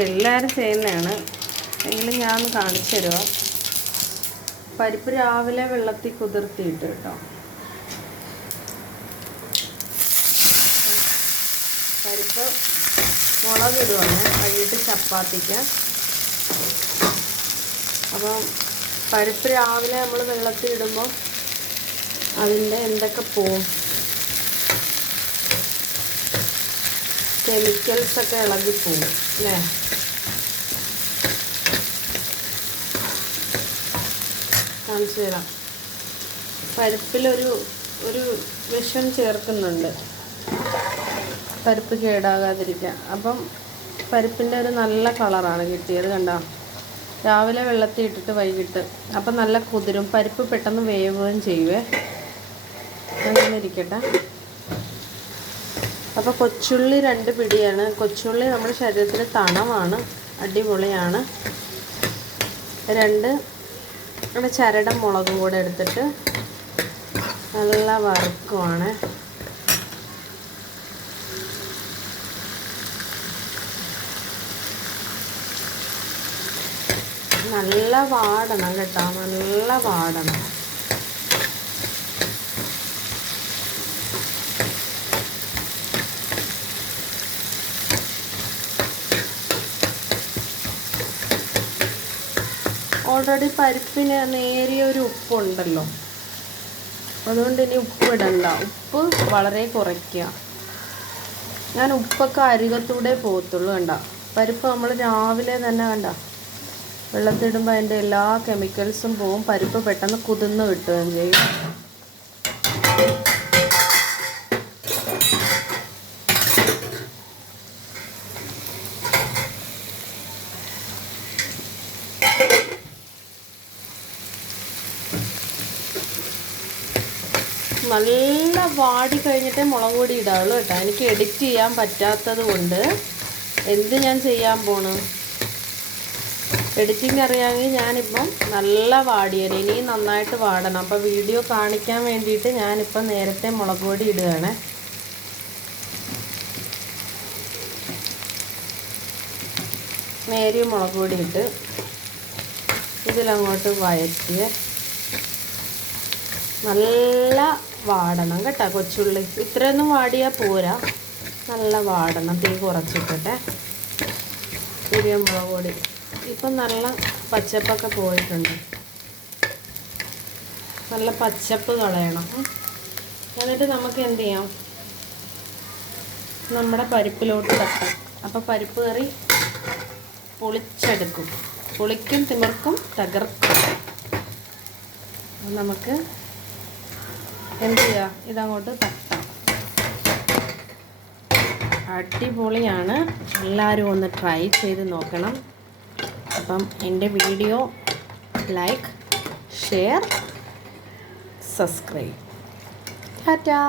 എല്ലാവരും ചെയ്യുന്നതാണ്, എങ്കിലും ഞാൻ ഒന്ന് കാണിച്ചു തരുമോ. പരിപ്പ് രാവിലെ വെള്ളത്തിൽ കുതിർത്തിയിട്ട് കേട്ടോ. പരിപ്പ് മുളകിടുവാണ് വൈകിട്ട് ചപ്പാത്തിക്ക്. അപ്പം പരിപ്പ് രാവിലെ നമ്മൾ വെള്ളത്തിൽ ഇടുമ്പോൾ അതിൻ്റെ എന്തൊക്കെ പോവും, കെമിക്കൽസൊക്കെ ഇളകിപ്പോവും അല്ലേ. കാണിച്ചു തരാം. പരിപ്പിലൊരു വിഷം ചേർക്കുന്നുണ്ട് പരിപ്പ് കേടാകാതിരിക്കാൻ. അപ്പം പരിപ്പിൻ്റെ ഒരു നല്ല കളറാണ് കിട്ടിയത് കണ്ടോ. രാവിലെ വെള്ളത്തിൽ ഇട്ടിട്ട് വൈകിട്ട് അപ്പം നല്ല കുതിരും, പരിപ്പ് പെട്ടെന്ന് വേവുകയും ചെയ്യുവേ. അങ്ങനെ ഇരിക്കട്ടെ. അപ്പോൾ കൊച്ചുള്ളി 2 പിടിയാണ്. കൊച്ചുള്ളി നമ്മുടെ ശരീരത്തിന് തണവാണ്, അടിപൊളിയാണ്. 2 ചരടം മുളകും കൂടെ എടുത്തിട്ട് നല്ല വറുക്കുവാണ്. നല്ല വാടണം കേട്ടോ, നല്ല വാടണം. ഓൾറെഡി പരിപ്പിന് നേരിയൊരു ഉപ്പുണ്ടല്ലോ, അതുകൊണ്ട് ഇനി ഉപ്പ് ഇടണ്ട. ഉപ്പ് വളരെ കുറയ്ക്കുക. ഞാൻ ഉപ്പൊക്കെ അരികത്തൂടെ പോകത്തുള്ളൂ കണ്ട. പരിപ്പ് നമ്മൾ രാവിലെ തന്നെ കണ്ട വെള്ളത്തിടുമ്പോൾ അതിൻ്റെ എല്ലാ കെമിക്കൽസും പോവും. പരിപ്പ് പെട്ടെന്ന് കുതിർന്ന് കിട്ടുകയും ചെയ്യും. നല്ല വാടി കഴിഞ്ഞിട്ടേ മുളക് പൊടി ഇടാവുള്ളൂ കേട്ടോ. എനിക്ക് എഡിറ്റ് ചെയ്യാൻ പറ്റാത്തത് കൊണ്ട് എന്ത് ഞാൻ ചെയ്യാൻ പോണു. എഡിറ്റിംഗ് അറിയാമെങ്കിൽ ഞാനിപ്പം നല്ല വാടിയാണ്, ഇനിയും നന്നായിട്ട് വാടണം. അപ്പോൾ വീഡിയോ കാണിക്കാൻ വേണ്ടിയിട്ട് ഞാനിപ്പം നേരത്തെ മുളക് പൊടി ഇടുകയാണ്. നേരിയ മുളക് പൊടി ഇട്ട് ഇതിലങ്ങോട്ട് വഴറ്റിയ നല്ല വാടണം കേട്ടോ. കൊച്ചുള്ളി ഇത്രയൊന്നും വാടിയാൽ പോരാ, നല്ല വാടണം. തീ കുറച്ചിട്ടെ. ചെറിയ മുളക് പൊടി ഇപ്പം നല്ല പച്ചപ്പൊക്കെ പോയിട്ടുണ്ട്. നല്ല പച്ചപ്പ് കളയണം. എന്നിട്ട് നമുക്ക് എന്ത് ചെയ്യാം, നമ്മുടെ പരിപ്പിലോട്ട് തട്ടാം. അപ്പോൾ പരിപ്പ് കറി പൊളിച്ചെടുക്കും. പൊളിക്കും, തിമിർക്കും, തകർക്കും. നമുക്ക് എന്ത് ചെയ്യാം, ഇതങ്ങോട്ട് തട്ടാം. അടിപൊളിയാണ്. എല്ലാവരും ഒന്ന് ട്രൈ ചെയ്ത് നോക്കണം. അപ്പം എൻ്റെ video like, share, subscribe. Tata.